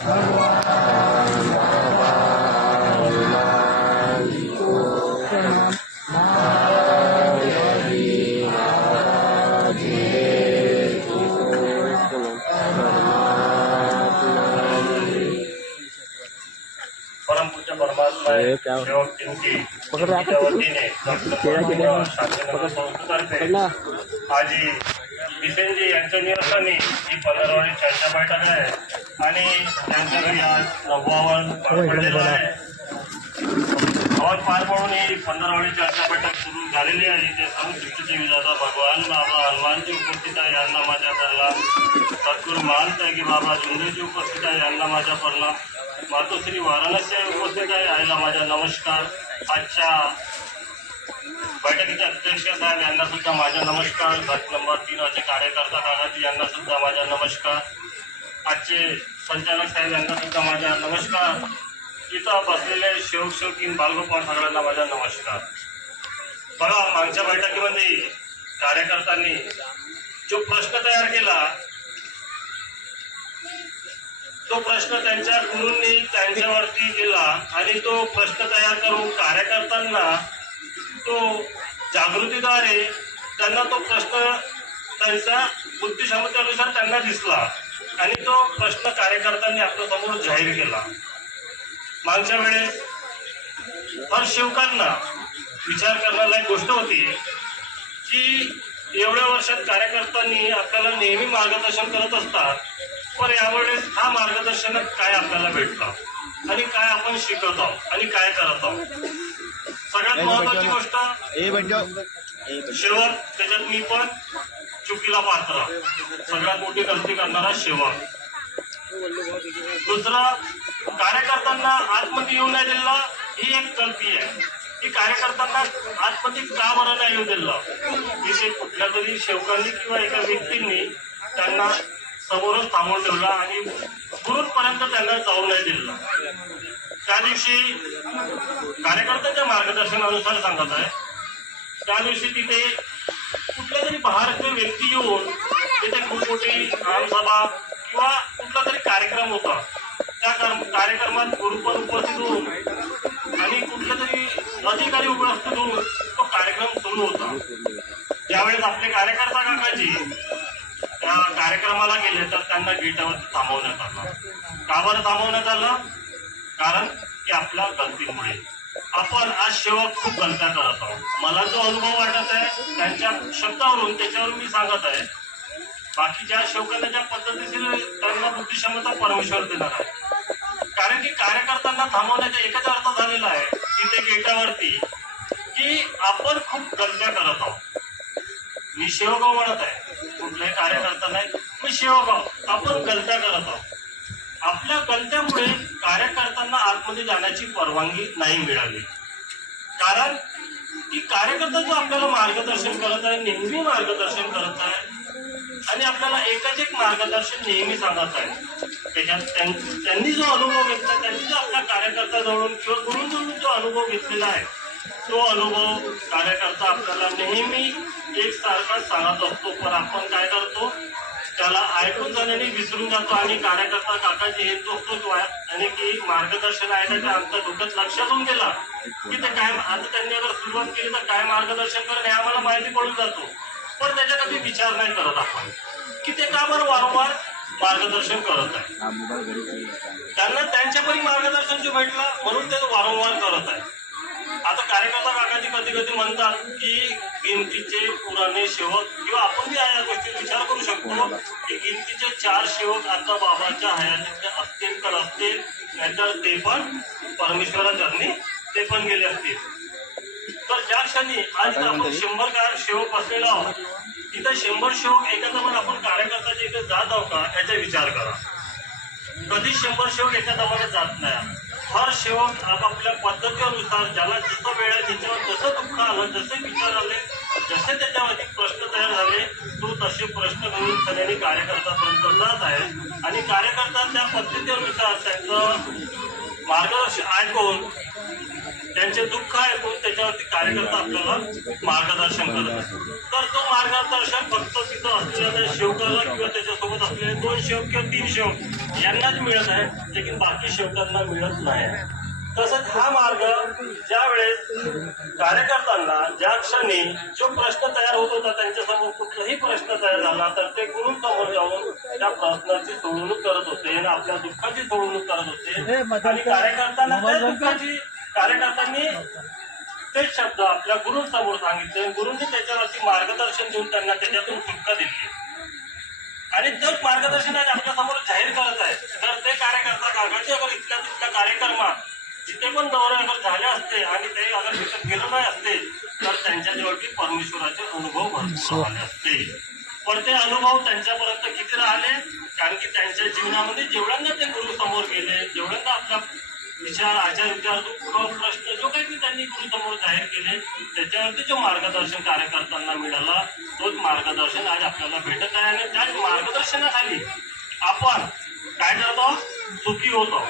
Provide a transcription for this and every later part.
परमपूज्य परमात्मा आज दिसेंजी यांच्या निवासाने ही 15वारी चर्चा बैठक आहे आणि त्यांच्या घरी आज 9वा पडलेला आहे. हवन पार पडून ही 15वारी चर्चा बैठक सुरू झालेली आहे. ते सर्व सृष्टीचे विधाता भगवान बाबा हनुमानजी उपस्थित आहे, यांना माझ्या परला. सद्गुरू मानत आहे की बाबा जुंदेजी उपस्थित आहे, यांना माझ्या परला. मातोश्री वाराणसी उपस्थित आहे, आईला माझा नमस्कार. आजच्या बैठकीचे अध्यक्ष साहेब यांना सुद्धा माझा नमस्कार. गट नंबर 3 कार्यकर्ता काकाजी यांना सुद्धा माझा नमस्कार. आजचे संचालक साहेब यांना सुद्धा माझा नमस्कार. इथं बसलेले शेवक शेवकीन बालगोपाळ सगळ्यांना माझा नमस्कार. बघा, मागच्या बैठकीमध्ये कार्यकर्त्यांनी जो प्रश्न तयार केला तो प्रश्न त्यांच्या गुरूंनी त्यांच्यावरती केला आणि तो प्रश्न तयार करून कार्यकर्त्यांना तो जागृतीद्वारे त्यांना तो प्रश्न त्यांच्या बुद्धिक्षमतेनुसार त्यांना दिसला आणि तो प्रश्न कार्यकर्त्यांनी आपल्यासमोर जाहीर केला. मागच्या वेळेस हर सेवकांना विचार करण्याला एक गोष्ट होती की एवढ्या वर्षात कार्यकर्त्यांनी आपल्याला नेहमी मार्गदर्शन करत असतात, पण यावेळेस हा मार्गदर्शनात काय आपल्याला भेटतं आणि काय आपण शिकत आहोत आणि काय करत आहोत. सगळ्यात महत्वाची गोष्ट शेवक, त्याच्यात मी पण चुकीला पात्र, सगळ्यात मोठी गलती करणारा शेवक. दुसरं, कार्यकर्त्यांना आतमध्ये येऊ नाही दिलं ही एक गलती आहे की कार्यकर्त्यांना आतमध्ये का बरं नाही येऊ दिलं. इथे कुठल्या तरी शेवकांनी किंवा एका व्यक्तींनी त्यांना समोरच थांबवून ठेवला आणि गुरूंपर्यंत त्यांना जाऊ नाही दिलं. त्या दिवशी कार्यकर्त्यांच्या मार्गदर्शनानुसार सांगत आहे, त्या दिवशी तिथे कुठल्या तरी बाहेरचे व्यक्ती येऊन तिथे खूप मोठी आमसभा किंवा कुठला तरी कार्यक्रम होता. त्या कार्यक्रमात गुरु पण उपस्थित होऊन आणि कुठले तरी अधिकारी उपस्थित होऊन तो कार्यक्रम सुरू होता. ज्यावेळेस आपले कार्यकर्ता काकाजी त्या कार्यक्रमाला गेले तर त्यांना गेटावरती थांबवण्यात आलं. का बरं थांबवण्यात आलं? कारण की आपल्या गलतीमुळे आपण आज शेवक खूप गलत्या करत आहोत. मला जो अनुभव वाटत आहे त्यांच्या शब्दावरून त्याच्यावरून मी सांगत आहे. बाकी ज्या शेवकांना ज्या पद्धतीने त्यांना बुद्धिक्षमता परमेश्वर देणार आहे. कारण की कार्यकर्त्यांना थांबवण्याचा एकच अर्थ झालेला आहे तिथे गेटावरती की आपण खूप गलत्या करत आहोत. मी शेवगाव म्हणत आहे, कुठलाही कार्यकर्ता नाही, मी शेवगाव. आपण गलत्या करत आहोत. आपल्या गलत्यामुळे कार्यकर्त्यांना आतमध्ये जाण्याची परवानगी नाही मिळाली. कारण की कार्यकर्ता जो आपल्याला मार्गदर्शन करत आहे, नेहमी मार्गदर्शन करत आहे आणि आपल्याला एकच एक मार्गदर्शन नेहमी सांगत आहे. त्याच्यात त्यांनी जो अनुभव घेतला, त्यांनी जो आपल्या कार्यकर्त्याजवळून किंवा गुरूंजवळून जो अनुभव घेतलेला आहे तो अनुभव कार्यकर्ता आपल्याला नेहमी एकसारखाच सांगत असतो. पण आपण काय करतो, त्याला ऐकून जाण्याने विसरून जातो आणि कार्यकर्ता काकाजी हे तोच आणि की मार्गदर्शन ऐकायचं आमच्या डोक्यात लक्षातून गेला की ते काय, आता त्यांनी अगर सुरुवात केली तर काय मार्गदर्शन करणं हे आम्हाला माहिती पडून जातो. पण त्याचा कधी विचार नाही करत आपण की ते का बरं वारंवार मार्गदर्शन करत आहे. त्यांना त्यांच्यापरी मार्गदर्शन जे भेटलं म्हणून ते वारंवार करत आहे. आता कार्यकर्ता काकाजी कधी कधी म्हणतात की गिनतीचे पुराणे सेवक किंवा आपण या गोष्टी विचार करू शकतो की गिनतीचे 4 सेवक आता बाबाच्या हयातीतले असतील तर असतील, नाहीतर ते पण परमेश्वराचरणी ते पण गेले असतील. तर ज्या क्षणी आज आपण 100 सेवक बसलेलो आहोत, तिथे 100 सेवक एका जमान आपण कार्यकर्त्याच्या इथे जात आहोत का याचा विचार करा. कधी 100 सेवक एका जमान्यात जात नाही. हर सेवक आपापल्या पद्धतीनुसार ज्याला जसं वेळ आहे, ज्याच्यावर जसं दुःख आलं, जसे विचार आले, जसे त्याच्यावरती प्रश्न तयार झाले, तो तसे प्रश्न घेऊन सगळ्यांनी कार्यकर्त्यापर्यंत जात आहे आणि कार्यकर्ता त्या पद्धतीनुसार त्यांचं मार्गदर्शन ऐकून त्यांचे दुःख ऐकून त्याच्यावरती कार्यकर्ता आपल्याला मार्गदर्शन करतात. तर तो मार्गदर्शन फक्त तिथं असलेल्या त्या सेवकाला किंवा त्याच्यासोबत असलेले 2 सेवक किंवा 3 सेवक यांनाच मिळत आहे, लेकिन बाकी सेवकांना मिळत नाही. तसंच हा मार्ग ज्या वेळेस कार्यकर्त्यांना ज्या क्षणी जो प्रश्न तयार होत होता, त्यांच्यासमोर कुठलाही प्रश्न तयार झाला तर ते गुरूंसमोर जाऊन त्या प्रश्नाची सोडवणूक करत होते आणि आपल्या दुःखाची सोडवणूक करत होते. आणि कार्यकर्त्यांनी तेच शब्द आपल्या गुरूंसमोर सांगितले. गुरूंनी त्याच्यावरती मार्गदर्शन देऊन त्यांना त्याच्यातून सुटका दिली आणि तेच मार्गदर्शन आज आपल्या समोर जाहीर करत आहे. तर ते कार्यकर्ता काकाचे अगर इथल्या तिथल्या कार्यक्रमात जिथे पण दौरे अगर झाले असते आणि ते अगर तिथे गेलं नाही असते तर त्यांच्याजवळती परमेश्वराचे अनुभव भरपूर आले असते. पण ते अनुभव त्यांच्यापर्यंत किती राहिले, कारण की त्यांच्या जीवनामध्ये जेवढ्यांदा ते गुरु समोर गेले, जेवढ्यांदा आपला विचार आचार विचार दुःख प्रश्न जो काही त्यांनी गुरुसमोर जाहीर केले, त्याच्यावरती जो मार्गदर्शन कार्यकर्त्यांना मिळाला तोच मार्गदर्शन आज आपल्याला भेटत आहे. आणि त्याच मार्गदर्शनाखाली आपण काय करतो, सुखी होतो.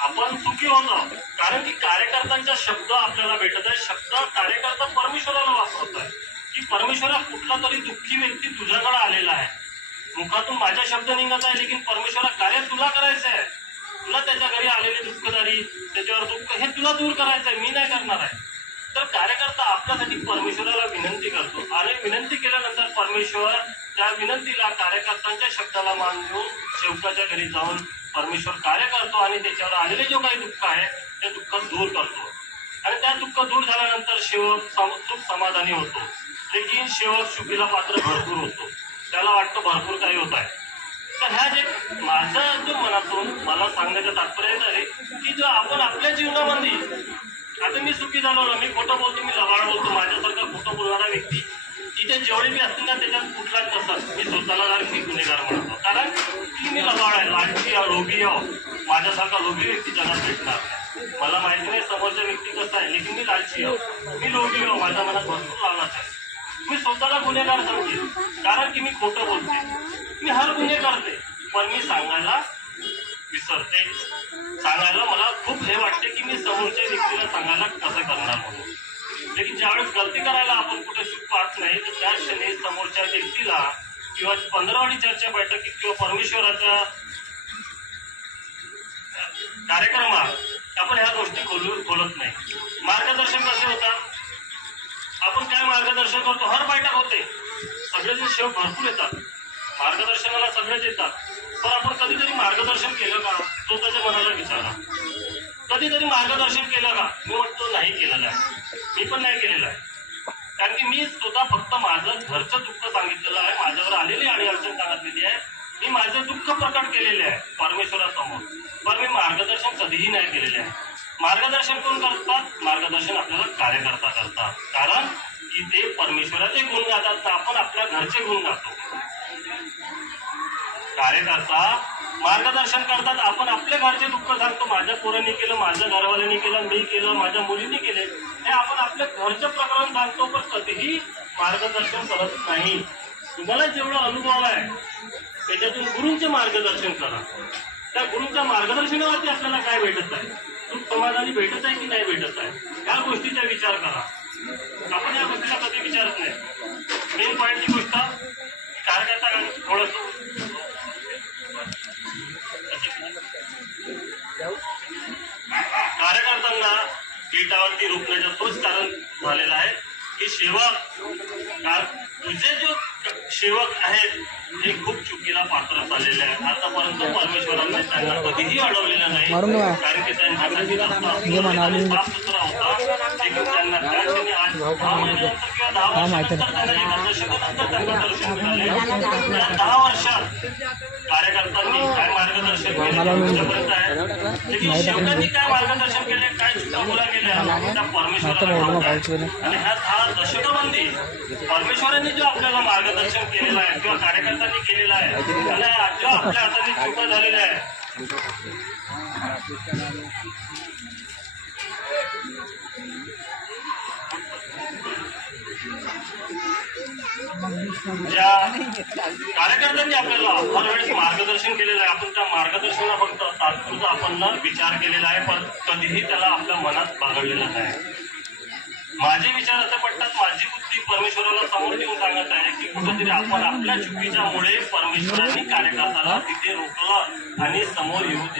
आपण सुखी होतो कारण की कार्यकर्त्यांचा शब्द आपल्याला भेटत आहे. शब्द कार्यकर्ता परमेश्वराला वापरत आहे की परमेश्वरा कुठला तरी दुःखी व्यक्ती तुझ्याकडे आलेला आहे, मुखातून माझा शब्द निघत आहे, लेकिन परमेश्वरा कार्य तुला करायचं आहे. तुला त्याच्या घरी आलेली दुःखदारी त्याच्यावर दुःख हे तुला दूर करायचं आहे, मी नाही करणार आहे. तर कार्यकर्ता आपल्यासाठी परमेश्वराला विनंती करतो आणि विनंती केल्यानंतर परमेश्वर त्या विनंतीला कार्यकर्त्यांच्या शब्दाला मान देऊन सेवकाच्या घरी जाऊन परमेश्वर कार्य करतो आणि त्याच्यावर आलेले जो काही दुःख आहे ते दुःख दूर करतो. आणि त्या दुःख दूर झाल्यानंतर सेवक सुख समाधानी होतो. लेकिन सेवक सुखीला पात्र भरपूर होतो, त्याला वाटतं भरपूर काही होत आहे. तर ह्या जे माझा जो मनातून मला सांगण्याचं तात्पर्य आहे की जो आपण आपल्या जीवनामध्ये आता मी सुखी झालो ना, मी खोटं बोलतो, मी लबाड बोलतो, माझ्यासारखा खोटं बोलणारा व्यक्ती इथे जेवढे मी असतील ना त्याच्यात कुठलाच नसत. मी स्वतःला मी गुन्हेगार म्हणतो, कारण की मी लबाड आहे, लालची आहे, लोभी आहे. माझ्यासारखा लोभी व्यक्ती जगात भेटणार नाही. मला माहिती नाही समोरचा व्यक्ती कसा आहे, लेकिन मी लालची आहे, मी लोभी आहे, माझ्या मनात भरपूर लालच आहे. मी स्वतःला गुन्हेगार समजेन कारण की मी खोटं बोलते, मी हर गुन्हे करते, पण मी सांगायला विसरते. सांगायला मला खूप हे वाटते की मी समोरच्या व्यक्तीला सांगायला कसं करणार म्हणून. लेकिन ज्यावेळेस गलती करायला आपण कुठे चूक पाहत नाही तर त्या क्षणी समोरच्या व्यक्तीला किंवा 15वाडी चर्चा बैठकीत किंवा परमेश्वराच्या कार्यक्रमात आपण ह्या गोष्टी बोलत नाही. मार्गदर्शन कसे होतात, आपण काय मार्गदर्शन करतो, हर बैठक होते, सगळेजण सेवक भरपूर येतात, मार्गदर्शनाला सगळेच येतात. पण आपण कधीतरी मार्गदर्शन केलं का, तो त्याच्या मनाला विचारा. कधीतरी मार्गदर्शन केलं का, मी म्हणतो नाही केलेलं आहे, मी पण नाही केलेलं आहे. कारण की मी स्वतः फक्त माझं घरचं दुःख सांगितलेलं आहे, माझ्यावर आलेली अडचण सांगितलेली आहे, मी माझे दुःख प्रकट केलेले आहे परमेश्वरासमोर. पण मी मार्गदर्शन कधीही नाही केलेले आहे. मार्गदर्शन कोण करतात, मार्गदर्शन आपल्याला कार्यकर्ता करतात, कारण की ते परमेश्वराचे गुण गातात तर आपण आपल्या घरचे गुण गातो. कार्यकर्ता मार्गदर्शन करतात, आपण आपल्या घरचे दुःख सांगतो, माझ्या पोरांनी केलं, माझ्या घरवाल्यांनी केलं, मी केलं, माझ्या मुलींनी केले, हे आपण आपल्या घरचं प्रकरण सांगतो, पण कधीही मार्गदर्शन करत नाही. तुम्हाला जेवढा अनुभव आहे त्याच्यातून गुरूंचे मार्गदर्शन करा. त्या गुरूंच्या मार्गदर्शनावरती आपल्याला काय भेटत आहे, सुख समाधानी भेटत आहे की नाही भेटत आहे, ह्या गोष्टीचा विचार करा. आपण या गोष्टीला कधी विचारत नाही. मेन पॉईंटची गोष्ट कार्यकर्ता थोडस कार्यकर्त्यांना गेटावरती रोखण्याचं तोच कारण झालेलं आहे की तुझे जो सेवक आहेत हे खूप चुकीला पात्र झालेले आहेत. आतापर्यंत परमेश्वरांनी त्यांना कधीही अडवलेलं नाही, कारण की त्यांचा साफ सुथरा होता. लेकिन त्यांना त्या क्षणी आज 10 महिन्यानंतर किंवा 10 वर्षानंतर त्यांना एका दशकानंतर त्यांना दर्शन मिळाले. या 10 वर्षात कार्यकर्त्यांनी काय मार्गदर्शन केलं आहे, लेकिन सेवकांनी काय मार्गदर्शन केले, काय चुका मुला केल्या त्या परमेश्वराला. आणि ह्या 10 दशकामध्ये परमेश्वरांनी जो आपल्याला मार्गदर्शन केलेलं आहे किंवा कार्यकर्त्यांनी केलेलं आहे आणि जो आपल्या हाताने चुका झालेल्या आहे, ज्या कार्यकर्त्यांनी आपल्याला हर वेळेस मार्गदर्शन केलेलं आहे, आपण त्या मार्गदर्शनाला फक्त तात्पुरतं आपण म्हणणं विचार केलेला आहे, पण कधीही त्याला आपल्या मनात बागडलेला नाही. माझे विचार असे पडतात, माझी बुद्धी परमेश्वराला समोर ठेवून सांगत आहे की कुठेतरी आपण आपल्या चुकीच्यामुळे परमेश्वरांनी कार्यकर्त्याला तिथे रोखलं आणि समोर येऊ दिलं.